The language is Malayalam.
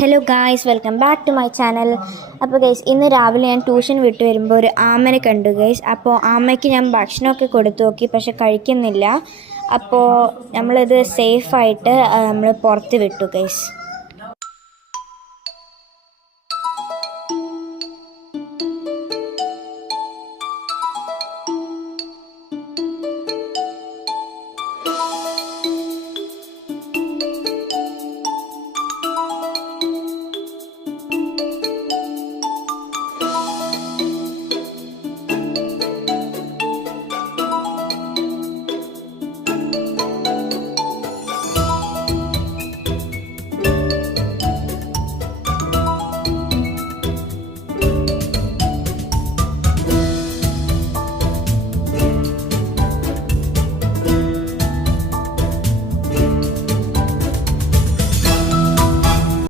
Hello guys, welcome back to my channel. അപ്പോൾ ഗൈസ്, ഇന്ന് രാവിലെ ഞാൻ ട്യൂഷൻ വിട്ട് വരുമ്പോൾ ഒരു ആമനെ കണ്ടു ഗൈസ്. അപ്പോൾ ആമയ്ക്ക് ഞാൻ ഭക്ഷണമൊക്കെ കൊടുത്തു നോക്കി, പക്ഷെ കഴിക്കുന്നില്ല. അപ്പോൾ നമ്മളിത് സേഫായിട്ട് നമ്മൾ പുറത്ത് വിട്ടു ഗൈസ്.